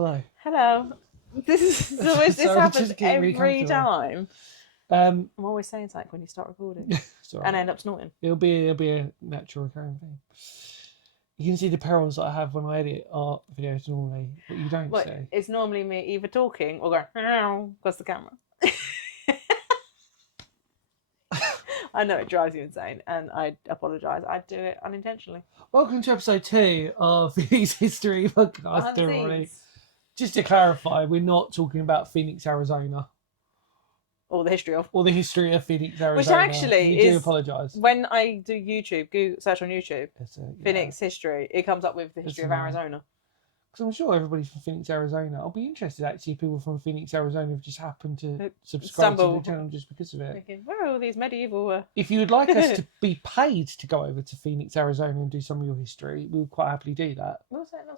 Hello. Hello. This is always this Sorry, happens just getting really every comfortable. time. I'm Um, always saying something when you start recording it's all and right. end up snorting. It'll be a natural recurring thing. You can see the perils that I have when I edit art videos normally, but you don't Well, see. it's normally me either talking or going across the camera. I know it drives you insane, and I apologise. I do it unintentionally. Welcome to episode 2 of Phoenix History Podcast, Behind the everybody. scenes. Just to clarify, we're not talking about Phoenix, Arizona, Or the history of. or the history of Phoenix, Arizona. Which actually we do is apologise. when I do YouTube, Google search on YouTube, Yeah. Phoenix history, it comes up with the history of Arizona. Because I'm sure everybody from Phoenix, Arizona, I'll be interested actually if people from Phoenix, Arizona have just happened to subscribe to the channel just because of it. Thinking, where are all these medieval... If you would like us to be paid to go over to Phoenix, Arizona and do some of your history, we would quite happily do that. We'll say no.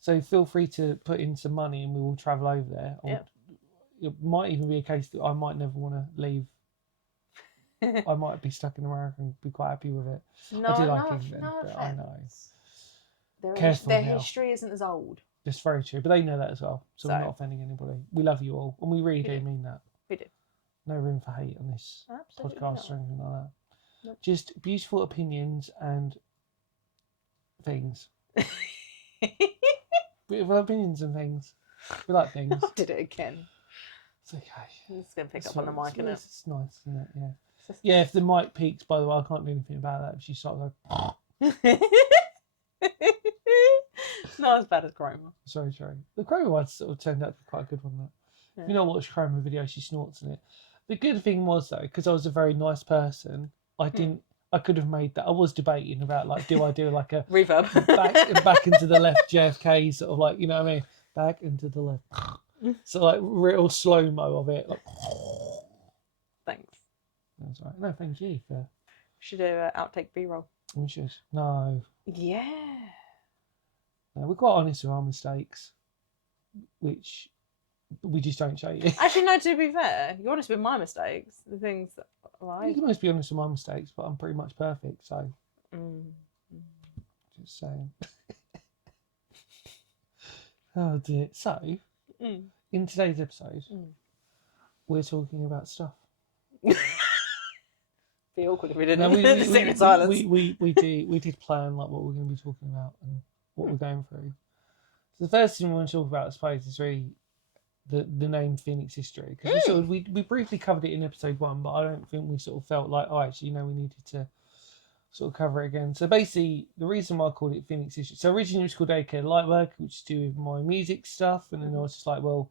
So feel free to put in some money and we will travel over there. Or it might even be a case that I might never want to leave. I might be stuck in America and be quite happy with it. I do like England, but I know. Their history isn't as old. That's very true, but they know that as well. So we're not offending anybody. We love you all, and we really do mean that. We do. No room for hate on this podcast or anything like that. Nope. Just beautiful opinions and things. Beautiful opinions and things. We like things. I did it again. It's okay. It's going to pick up on the mic, isn't it? It's nice, isn't it? Yeah. Yeah, if the mic peaks, by the way, I can't do anything about that. If you start going... Not as bad as Chroma. Sorry. The Chroma one sort of turned out to be quite a good one. If you not watch Chroma video, she snorts in it. The good thing was though, because I was a very nice person, I could have made that. I was debating about like, do I do like a reverb back into the left JFK sort of like, you know what I mean, back into the left. So like real slow mo of it. Like, thanks. That's right. No, thank you for. Should do an outtake B-roll. We should. No. Yeah. No, we're quite honest with our mistakes, which we just don't show you. Actually, no, to be fair, you're honest with my mistakes. The things that You can most be honest with my mistakes, but I'm pretty much perfect, so. Just saying. Oh dear. So, in today's episode, we're talking about stuff. Be awkward if we didn't. No, sit in silence. We did plan like what we're going to be talking about and what we're going through. So the first thing we want to talk about, I suppose, is really the name Phoenix History, because we briefly covered it in episode 1, but I don't think we sort of felt like we needed to sort of cover it again. So basically, the reason why I called it Phoenix History. So originally it was called AK Lightwork, which is to do with my music stuff, and then I was just like, well,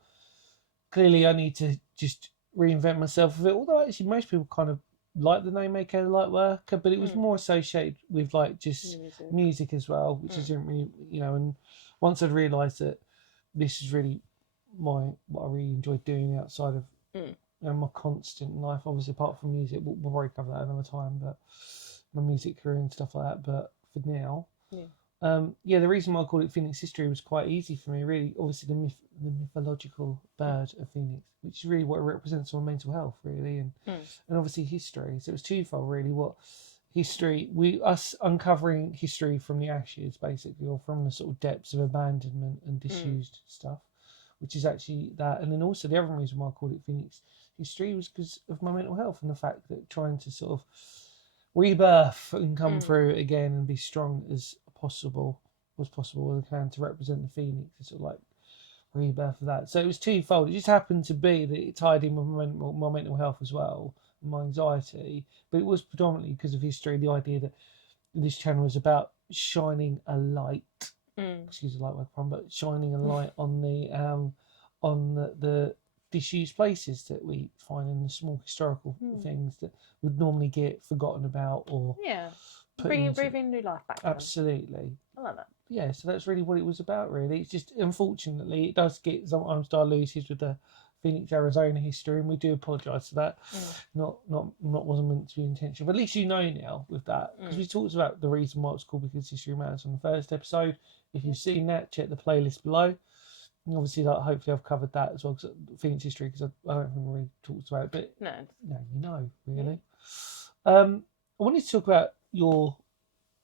clearly I need to just reinvent myself with it. Although actually most people kind of like the name AK Lightworker, but it was more associated with like just music as well, which isn't really, and once I'd realised that this is really what I really enjoyed doing outside of my constant life, obviously apart from music, we'll probably cover that another time, but my music career and stuff like that, but for now, the reason why I called it Phoenix History was quite easy for me, really. Obviously the mythological bird of Phoenix, which is really what it represents for mental health, really, and obviously history. So it was twofold, really. What history, us uncovering history from the ashes, basically, or from the sort of depths of abandonment and disused stuff, which is actually that. And then also the other reason why I called it Phoenix History was because of my mental health and the fact that trying to sort of rebirth and come through again and be strong as possible as I can to represent the Phoenix, to sort of like rebirth of that. So it was twofold. It just happened to be that it tied in with my mental health as well, and my anxiety, but it was predominantly because of history, the idea that this channel is about shining a light, excuse the light work pun, but shining a light on the disused places that we find in the small historical things that would normally get forgotten about or breathing new life back. Absolutely. I like that. Yeah, so that's really what it was about, really. It's just, unfortunately, it does get sometimes diluted with the Phoenix, Arizona history, and we do apologise for that. Not wasn't meant to be intentional, but at least you know now with that, because we talked about the reason why it's called Because History Matters on the first episode. If you've seen that, check the playlist below. And obviously, hopefully I've covered that as well, because Phoenix History, because I don't think we really talked about it, but no, you know, really. I wanted to talk about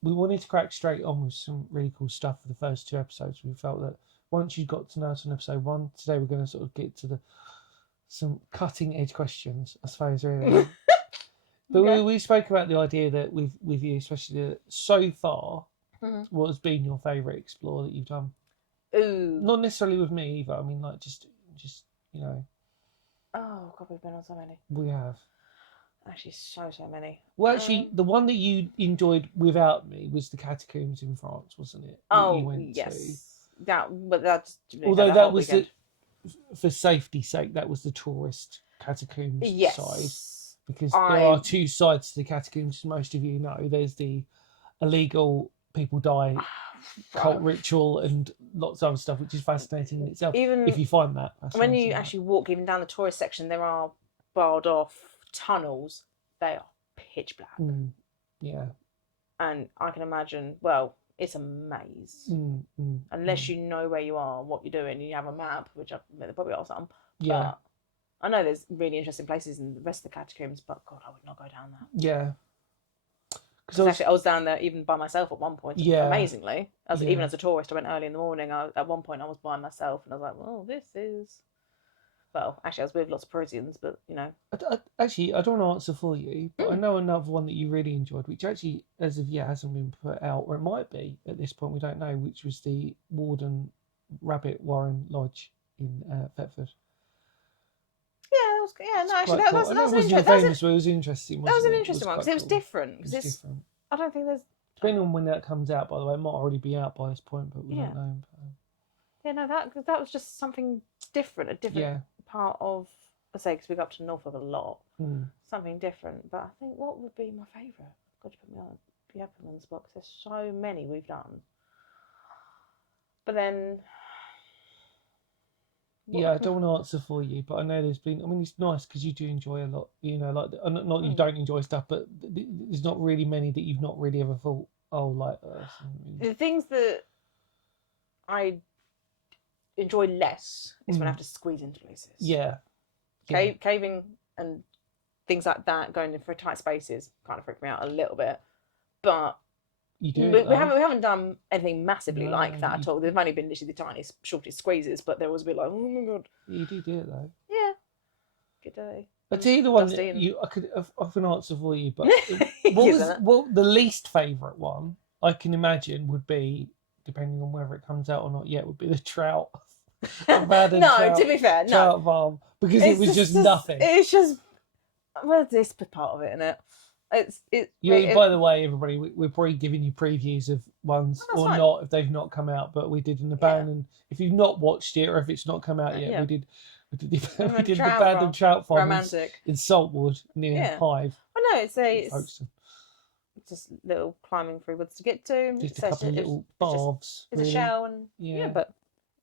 we wanted to crack straight on with some really cool stuff for the first 2 episodes. We felt that once you got to know us on episode 1, today we're going to sort of get to some cutting edge questions, I suppose, really. But Okay. we spoke about the idea that with you, especially so far, what has been your favourite explore that you've done? Ooh. Not necessarily with me either. I mean, like just you know. Oh God, we've been on so many. We have. Actually, so many. Well, actually, the one that you enjoyed without me was the catacombs in France, wasn't it? That you went yes. But that's although that was for safety's sake, that was the tourist catacombs side, because there are two sides to the catacombs. As most of you know, there's the illegal people die cult ritual and lots of other stuff, which is fascinating in itself. Even if you find that when you actually walk even down the tourist section, there are barred off tunnels. They are pitch black. Yeah. And I can imagine, well, it's a maze. Unless you know where you are, what you're doing, and you have a map, which there probably are some. Yeah. But I know there's really interesting places in the rest of the catacombs, but God, I would not go down there. Yeah. Because actually, I was down there even by myself at one point. Yeah. Amazingly, even as a tourist, I went early in the morning. At one point, I was by myself, and I was like, "Well, this is." Well, actually, I was with lots of Parisians, but you know. Actually, I don't want to answer for you, but I know another one that you really enjoyed, which actually, as of yet, hasn't been put out, or it might be at this point. We don't know. Which was the Warden Rabbit Warren Lodge in Thetford. Yeah, that was. Yeah, no, actually, that was interesting. It was interesting. That was an interesting one because it was different. Because it's different. I don't think there's. Depending on when that comes out, by the way, it might already be out by this point, but we don't know. Yeah, no, that was just something different, a different part of. I say because we go up to Norfolk a lot, something different. But I think what would be my favourite? God, you put me on. You have put me on the spot because there's so many we've done. But then. Yeah, I don't want to answer for you, but I know there's been. I mean, it's nice because you do enjoy a lot. You know, like not you don't enjoy stuff, but there's not really many that you've not really ever thought, oh, like this. The things that I enjoy less is when I have to squeeze into places. Yeah. Caving and things like that, going in for tight spaces, kind of freak me out a little bit. But you do. We haven't done anything massively like that at all. There's only been literally the tiniest, shortest squeezes, but there was a bit like, oh my God. You do it though. Yeah. Good day. I tell you the one that I could often answer for you, but what the least favourite one I can imagine would be, depending on whether it comes out or not yet, would be the trout. To be fair, trout farm, because it was just nothing. It's just this part of it, isn't it? By the way, everybody, we're probably giving you previews of ones or not if they've not come out, but we did an abandoned. If you've not watched it or if it's not come out yet, we did the abandoned trout farm in Saltwood near Hive. I know it's just little climbing through woods to get to. Just a couple of little baths. It's a shell and but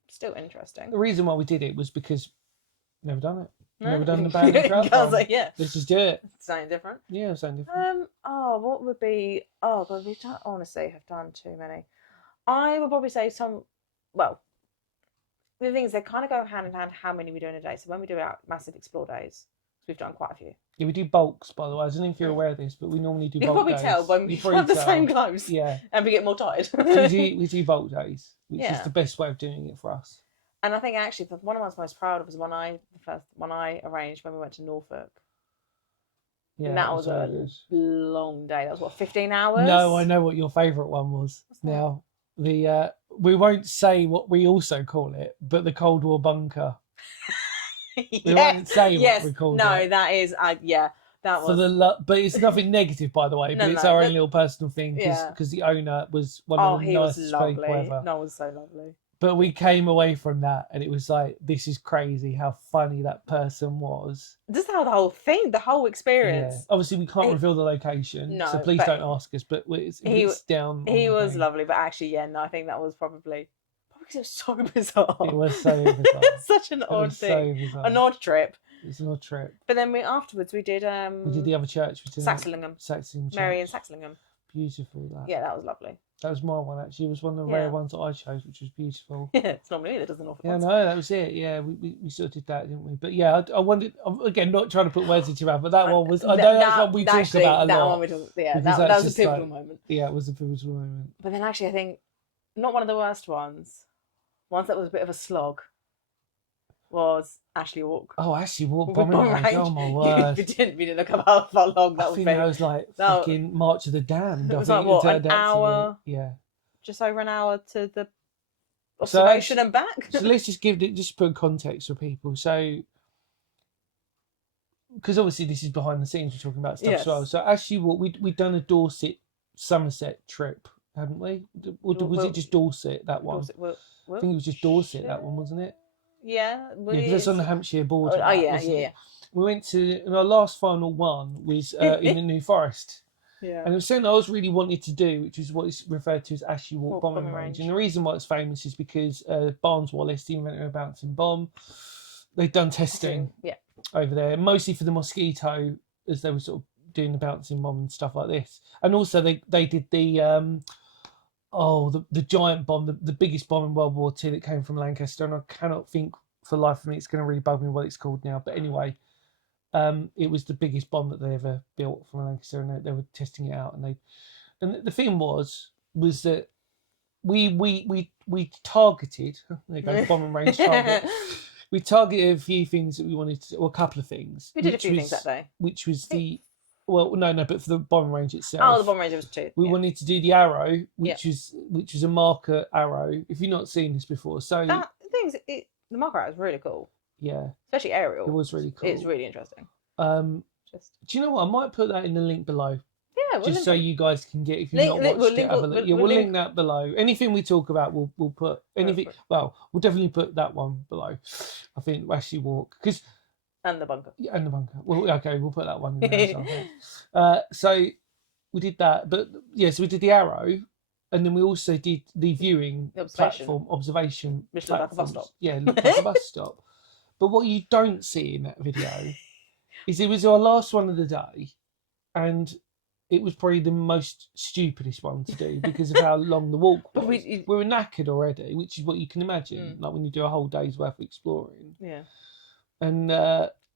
still interesting. The reason why we did it was because never done it. Never done an abandoned trout farm. Let's just do it. Something different. Yeah, something different. What would be? Oh God, we don't honestly have done too many. I would probably say some. Well, the thing is, they kind of go hand in hand. How many we do in a day? So when we do our massive explore days, we've done quite a few. Yeah, we do bulks, by the way. I don't know if you're aware of this, but we normally do bulk days. You can probably tell when we have the same clothes. Yeah. And we get more tired. we do bulk days, which is the best way of doing it for us. And I think actually one of the ones I'm most proud of was the first one I arranged when we went to Norfolk. Yeah, and that was a long day. That was what, 15 hours? No, I know what your favourite one was. Now, we won't say what we also call it, but the Cold War bunker. We won't say what we called it. No, that is that was. But it's nothing negative, by the way. But it's our own little personal thing because the owner was one of the nicest people ever. No, it was so lovely. But we came away from that and it was like, this is crazy how funny that person was. Just how the whole experience. Yeah. Obviously, we can't reveal the location, so please don't ask us. But it's down. He was lovely, but actually, I think that was probably because it was so bizarre. It was so bizarre. Such an odd thing. So an odd trip. It's an odd trip. But then afterwards we did the other church. Saxlingham. Mary in Saxlingham. Beautiful that. Yeah, that was lovely. That was my one actually. It was one of the rare ones that I chose, which was beautiful. Yeah, it's normally me that does an awful one. No, that was it. Yeah, we sort of did that, didn't we? But yeah, I wanted, again, not trying to put words into your mouth, but that one was, I know that's one we talk about a lot. That one we talk, that was a pivotal moment. Yeah, it was a pivotal moment. But then actually I think, not one of the worst ones, ones that was a bit of a slog was Ashley Walk. Oh, Ashley Walk With bombing Bombing range. Range. Oh my word! we didn't look up how long that I would think be. that was like No. fucking March of the Damned. It I was think like what, it an turned out to be. hour? Yeah. Just over an hour to the observation and back. So let's just just put context for people. So, because obviously this is behind the scenes, we're talking about stuff as well. Yes. So Ashley Walk, we'd done a Dorset Somerset trip, hadn't we? Or was it just Dorset, that one? I think it was just Dorset, that one, wasn't it? Yeah. Yeah, because it's on the Hampshire border. Oh, yeah, yeah. We went to, and our last final one was in the New Forest. Yeah. And it was something I was really wanted to do, which is what is referred to as Ashley Walk bombing range. And the reason why it's famous is because Barnes Wallace, the inventor of bouncing bomb, they'd done testing over there, mostly for the mosquito, as they were sort of doing the bouncing bomb and stuff like this. And also they did the giant bomb, the biggest bomb in World War II that came from Lancaster. And I cannot think for the life of me, it's going to really bug me what it's called now. But anyway, it was the biggest bomb that they ever built from Lancaster, and they were testing it out. And the thing was that we targeted. There you go, bombing range target. We targeted a few things that we wanted to, or a couple of things. We did a few things that day. Which was but for the bombing range itself. Oh, the bombing range was 2. We wanted to do the arrow, which was a marker arrow. If you've not seen this before, so the marker arrow is really cool. Yeah, especially aerial. It was really cool. It's really interesting. Do you know what? I might put that in the link below. Yeah, just so you guys can get, if you've not watched it, have a look. We'll link that below. Anything we talk about, we'll put anything. Well, we'll definitely put that one below. I think Ashley Walk and the bunker. Yeah, and the bunker. Well, okay, we'll put that one in there. So we did that, but so we did the arrow, and then we also did the viewing observation which looked like a bus stop. Yeah, it looked like a bus stop. But what you don't see in that video is it was our last one of the day, and it was probably the most stupidest one to do because of how long the walk was. We were knackered already, which is what you can imagine, like when you do a whole day's worth of exploring. Yeah. And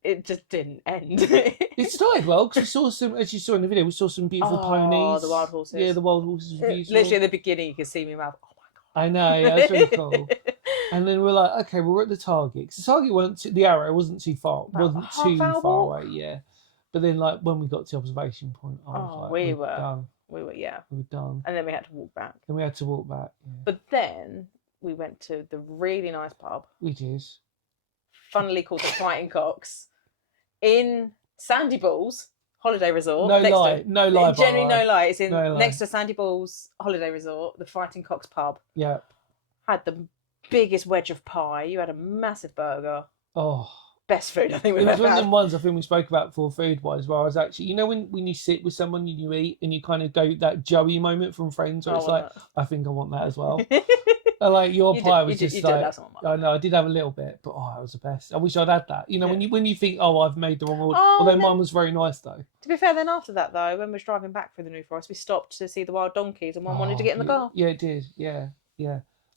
it just didn't end. It started well because we saw some, as you saw in the video, we saw some beautiful ponies. Oh, the wild horses. Yeah, the wild horses were beautiful. Literally at the beginning, you could see me mouth. Oh my god! I know, yeah, that's really cool. And then we're like, okay, well, we're at the target. Because the target the arrow wasn't too far, away, yeah. But then, like, when we got to the observation point, I was like, we were done. We were done. And then we had to walk back. Yeah. But then we went to the really nice pub. We did. Funnily called the Fighting Cocks in Sandy Balls Holiday Resort. No lie. Genuinely no lie. It's in next to Sandy Balls Holiday Resort, the Fighting Cocks pub. Yeah. Had the biggest wedge of pie. You had a massive burger. Oh. Best food I think we've ever had. It was one of them ones I think we spoke about before food-wise, where I was actually, you know, when you sit with someone and you eat and you kind of go that Joey moment from Friends where it's like, I think I want that as well. Like your pie was just like, I know I did have a little bit, but it was the best. I wish I'd had that. You know, when you think, I've made the wrong order. Although mine was very nice though. To be fair, then after that though, when we was driving back through the New Forest, we stopped to see the wild donkeys, and one wanted to get in the car. Yeah, it did. Yeah.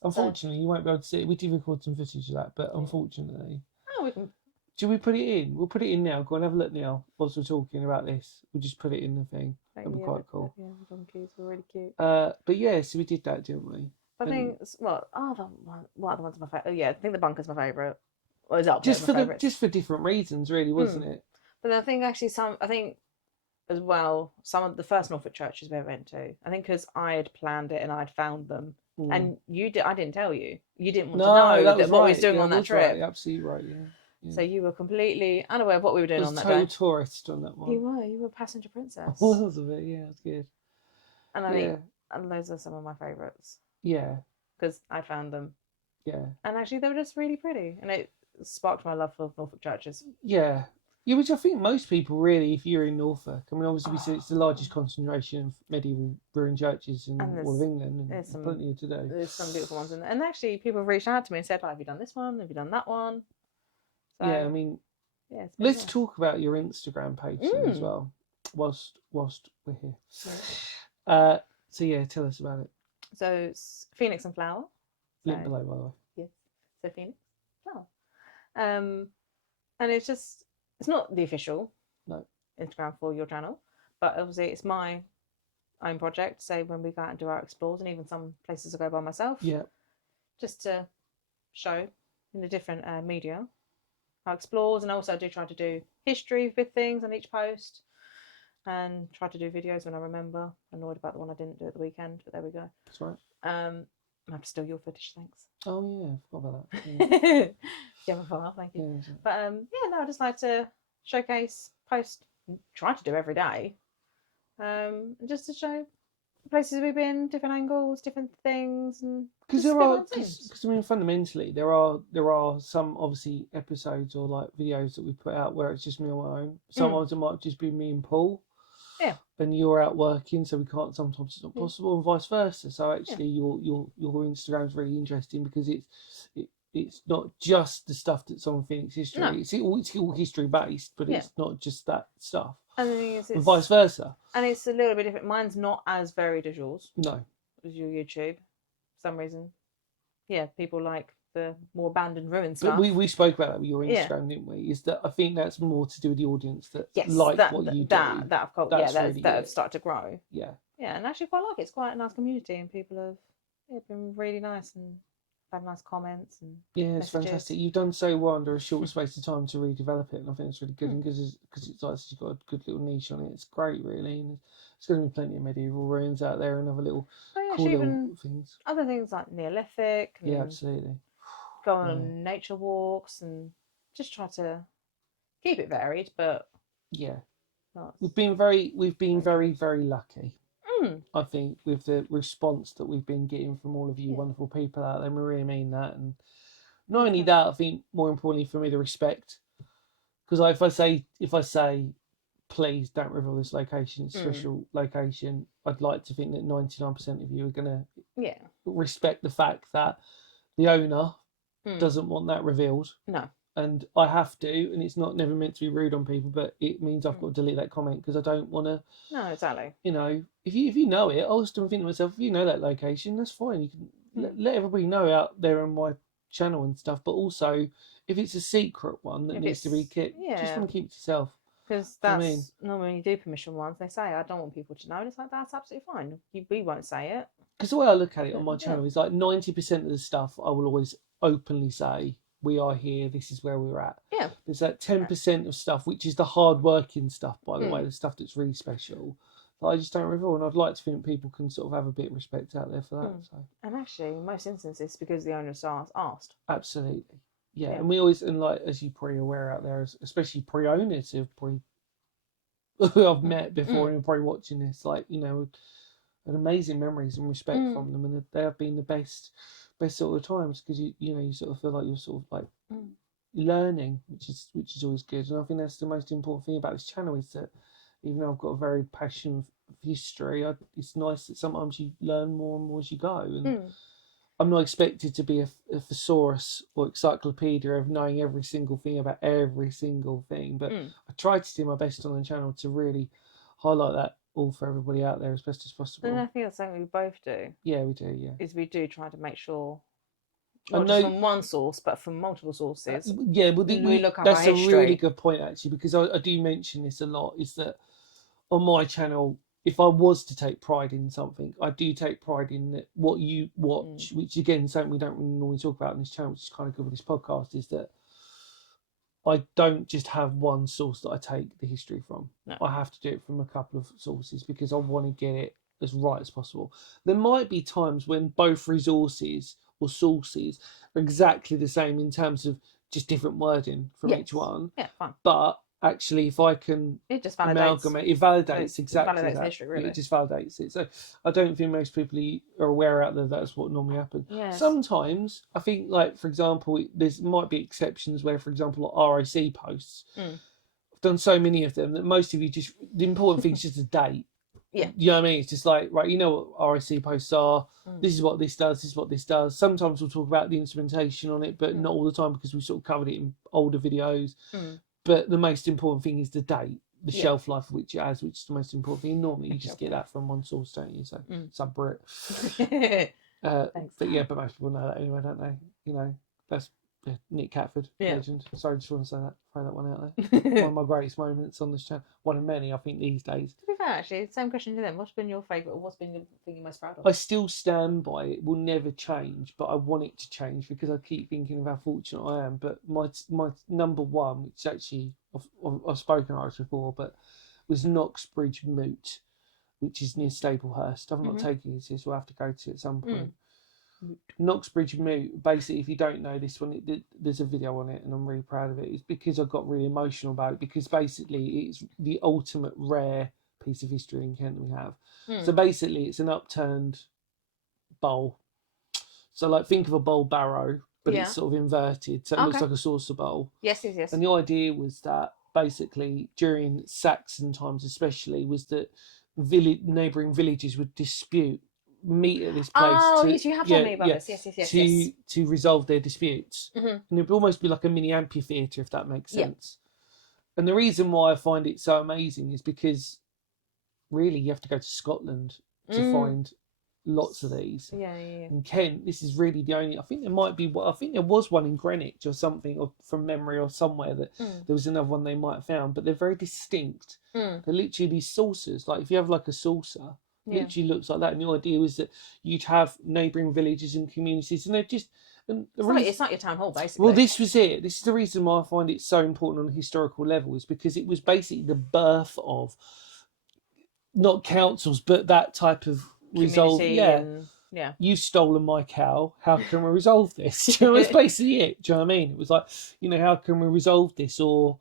Unfortunately, you won't be able to see it. We did record some footage of that, but unfortunately. Oh, we can. Should we put it in? We'll put it in now. Go and have a look now. Whilst we're talking about this, we'll just put it in the thing. That'd be quite cool. Yeah, the donkeys were really cute. But yeah, so we did that, didn't we? I think what are the ones my favourite? Oh, yeah, I think the bunker's my favourite. Well, it's up just for different reasons, really, wasn't it? But I think actually some of the first Norfolk churches we went to. I think because I had planned it and I'd found them, and you did. I didn't tell you. You didn't want to know that what we was doing on that trip. Right, absolutely right. Yeah. So you were completely unaware of what we were doing on that day. Total tourist on that one. You were a passenger princess. I was a bit, yeah, it's good. And I think those are some of my favourites. Yeah. Because I found them. Yeah. And actually they were just really pretty. And it sparked my love for Norfolk churches. Yeah. Yeah, which I think most people really, if you're in Norfolk, I mean, obviously it's the largest concentration of medieval ruined churches in all of England, and there's plenty to do. There's some beautiful ones in there. And actually people have reached out to me and said, have you done this one? Have you done that one? So, yeah, I mean, let's talk about your Instagram page as well, whilst we're here. Yeah. So yeah, tell us about it. So it's Phoenix and Flower. Link below, by the way. Yes. So Phoenix, Flower. And it's not the official Instagram for your channel, but obviously it's my own project. So when we go out and do our explores, and even some places I go by myself. Yeah. Just to show in a different media. I explores, and also do try to do history with things on each post, and try to do videos when I remember. Annoyed about the one I didn't do at the weekend, but there we go. That's right. I have to steal your footage, thanks. Oh yeah, I forgot about that. Yeah. Gemma Farr, thank you. Yeah, But yeah, no, I just like to showcase, post, try to do every day, just to show places we've been, different angles, different things, and because I mean, fundamentally, there are some obviously episodes or like videos that we put out where it's just me on my own. Sometimes it might just be me and Paul. Yeah. And you're out working, so we can't. Sometimes it's not possible, and vice versa. So actually, your Instagram's really interesting because it's not just the stuff that's on Phoenix history. No. It's all history based, but it's not just that stuff. And the thing is, and vice versa. And it's a little bit different. Mine's not as varied as yours. No. As your YouTube, for some reason. Yeah, people like the more abandoned ruin stuff. But we spoke about that with your Instagram, didn't we? Is that I think that's more to do with the audience that what you do. That of course, that have started to grow. Yeah. Yeah, and actually quite like it. It's quite a nice community, and people have been really nice and had nice comments and it's fantastic. You've done so well under a short space of time to redevelop it, and I think it's really good. And because it's actually got a good little niche on it, it's great, really. And there's going to be plenty of medieval ruins out there and other little cool little things. Other things like Neolithic. Yeah, absolutely. Go on nature walks and just try to keep it varied, but we've been very very lucky. I think with the response that we've been getting from all of you wonderful people out there, we really mean that. And not only that, I think more importantly for me, the respect. Because if I say, please don't reveal this location, it's a special location, I'd like to think that 99% of you are going to respect the fact that the owner doesn't want that revealed. No. And I have to, and it's never meant to be rude on people, but it means I've got to delete that comment because I don't want to. No, exactly. You know, if you know it, I was still thinking to myself, if you know that location, that's fine. You can let everybody know out there on my channel and stuff. But also, if it's a secret one that needs to be kept, just want to keep it to yourself. Because that's normally when you do permission ones, they say, I don't want people to know. And it's like, that's absolutely fine. We won't say it. Because the way I look at it on my channel is like 90% of the stuff I will always openly say, we are here, this is where we're at. Yeah. There's that 10% of stuff, which is the hard working stuff, by the way, the stuff that's really special, that I just don't reveal. And I'd like to think people can sort of have a bit of respect out there for that. So. And actually, in most instances, because the owners asked. Absolutely. Yeah. And we always, and like, as you're probably aware out there, especially pre-owners who I've met before and are probably watching this, like, you know, had amazing memories and respect from them. And they have been the best sort of times because you sort of feel like you're sort of like learning, which is always good. And I think that's the most important thing about this channel is that even though I've got a very passion for history, it's nice that sometimes you learn more and more as you go. And I'm not expected to be a thesaurus or encyclopedia of knowing every single thing about every single thing, but I try to do my best on the channel to really highlight that all for everybody out there as best as possible. And I think that's something we both do. Yeah, we do. Yeah, is we do try to make sure not just from one source, but from multiple sources. Yeah, well, we look up that's our a really good point actually, because I do mention this a lot. Is that on my channel, if I was to take pride in something, I do take pride in that what you watch, which again, something we don't really normally talk about on this channel, which is kind of good with this podcast, is that I don't just have one source that I take the history from. No. I have to do it from a couple of sources because I want to get it as right as possible. There might be times when both resources or sources are exactly the same in terms of just different wording from each one. Yeah, fine. But actually, if I can amalgamate, it validates exactly that. History, really. It just validates it. So I don't think most people are aware out there that's what normally happens. Yes. Sometimes I think, like for example, there's might be exceptions where, for example, like RIC posts. I've done so many of them that most of you just the important thing is just the date. Yeah. You know what I mean? It's just like, right, you know what RIC posts are. This is what this does. This is what this does. Sometimes we'll talk about the instrumentation on it, but not all the time because we sort of covered it in older videos. But the most important thing is the date, the shelf life of which it has, which is the most important thing. Normally, you just get that from one source, don't you? So, sub-Brit. But most people know that anyway, don't they? You know, that's Nick Catford, legend. Sorry, just want to say that, throw that one out one of my greatest moments on this channel. One of many, I think, these days. To be fair, actually, same question to them. What's been your favourite, or what's been the thing you're most proud of? I still stand by it. It will never change, but I want it to change because I keep thinking of how fortunate I am. But my number one, which actually I've spoken about before, but was Knoxbridge Moot, which is near Staplehurst. I'm not taking you to this. We'll have to go to it at some point. Knoxbridge Moot, basically, if you don't know this one, there's a video on it, and I'm really proud of it. It's because I got really emotional about it, because basically it's the ultimate rare piece of history in Kent we have. So basically it's an upturned bowl. So like think of a bowl barrow, but it's sort of inverted, so it looks like a saucer bowl. Yes. And the idea was that basically during Saxon times especially was that neighbouring villages would meet at this place. Yes, you have told me about this. Yes. To resolve their disputes. And it would almost be like a mini amphitheatre, if that makes sense. And the reason why I find it so amazing is because really you have to go to Scotland to find lots of these. In Kent, this is really the only. I think there was one in Greenwich or something, or from memory or somewhere that there was another one they might have found, but they're very distinct. They're literally these saucers. Like if you have like a saucer, literally looks like that. And the idea was that you'd have neighbouring villages and communities, and they're just. And it's not your town hall, basically. Well, this was it. This is the reason why I find it so important on a historical level, is because it was basically the birth of not councils, but that type of resolve. You've stolen my cow. How can we resolve this? Do you know, it's basically it. Do you know what I mean? It was like, how can we resolve this? Or,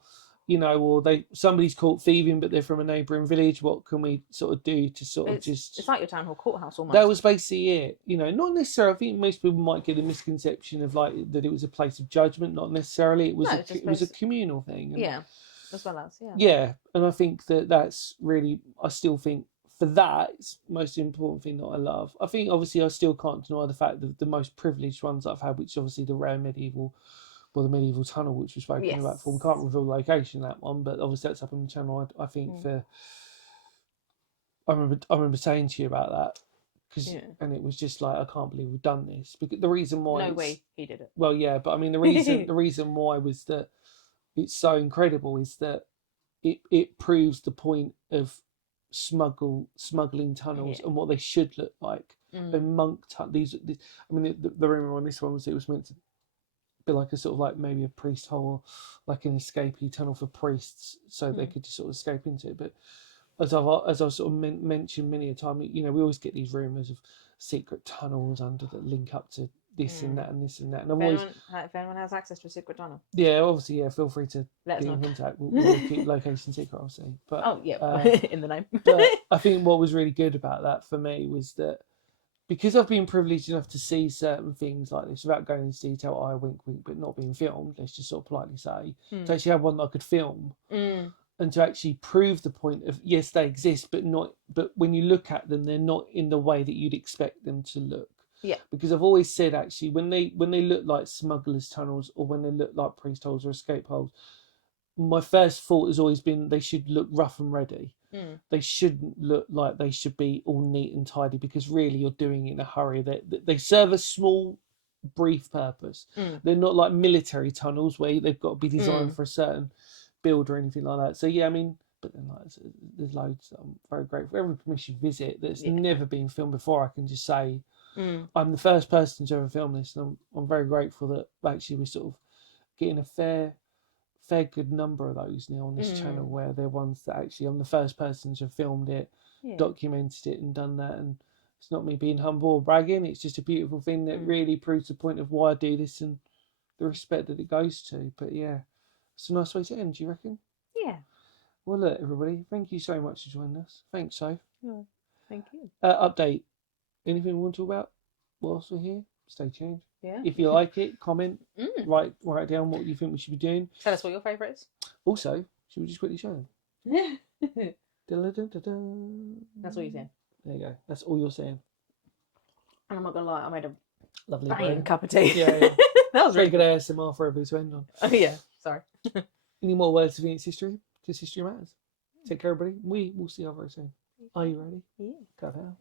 or somebody's caught thieving, but they're from a neighbouring village. What can we sort of do to It's like your town hall courthouse almost. That was basically it. Not necessarily. I think most people might get a misconception of like that it was a place of judgment. Not necessarily. It was a communal thing. And, as well as and I think that's really. I still think for that it's the most important thing that I love. I think obviously I still can't deny the fact that the most privileged ones I've had, which is obviously the rare medieval. Well, the medieval tunnel, which we've spoken about before. We can't reveal the location of that one, but obviously that's up on the channel. I think I remember saying to you about that, and it was just like, I can't believe we've done this. Because the reason why no way he did it. Well, yeah, but I mean the reason why was that it's so incredible is that it proves the point of smuggling tunnels and what they should look like. And monk these. I mean the rumor on this one was it was meant to be like a sort of like maybe a priest hole, like an escapee tunnel for priests, so they could just sort of escape into it. But as I've sort of mentioned many a time, we always get these rumours of secret tunnels under that link up to this and that and this and that. And if anyone has access to a secret tunnel, obviously, feel free to let us get know. in contact. We'll keep location secret, obviously. But in the name. But I think what was really good about that for me was that, because I've been privileged enough to see certain things like this without going into detail, I wink, but not being filmed, let's just sort of politely say, to actually have one that I could film and to actually prove the point of, yes, they exist, but when you look at them, they're not in the way that you'd expect them to look. Yeah. Because I've always said, actually, when they look like smugglers' tunnels or when they look like priest holes or escape holes, my first thought has always been they should look rough and ready. They shouldn't look like they should be all neat and tidy, because really you're doing it in a hurry. They serve a small, brief purpose. They're not like military tunnels where they've got to be designed for a certain build or anything like that. So yeah, I mean, but then like there's loads that I'm very grateful. Every permission visit that's never been filmed before, I can just say I'm the first person to ever film this, and I'm very grateful that actually we're sort of getting a fair good number of those now on this channel, where they're ones that actually I'm the first person to have filmed it, documented it and done that. And it's not me being humble or bragging, it's just a beautiful thing that really proves the point of why I do this and the respect that it goes to. But yeah, it's a nice way to end, do you reckon? Yeah. Well, look, everybody, thank you so much for joining us. Thanks, Soph. Yeah, thank you. Update, anything we want to talk about whilst we're here? Stay tuned. Yeah. If you like it, comment, write down what you think we should be doing. Tell us what your favourite is. Also, should we just quickly show them? Yeah. That's what you're saying. There you go. That's all you're saying. And I'm not gonna lie, I made a lovely banging cup of tea. Yeah. That was very good ASMR for everybody to end on. Oh yeah, sorry. Any more words of Phoenix history? Because history matters. Take care, everybody. We will see you very soon. Are you ready? Yeah. Go now.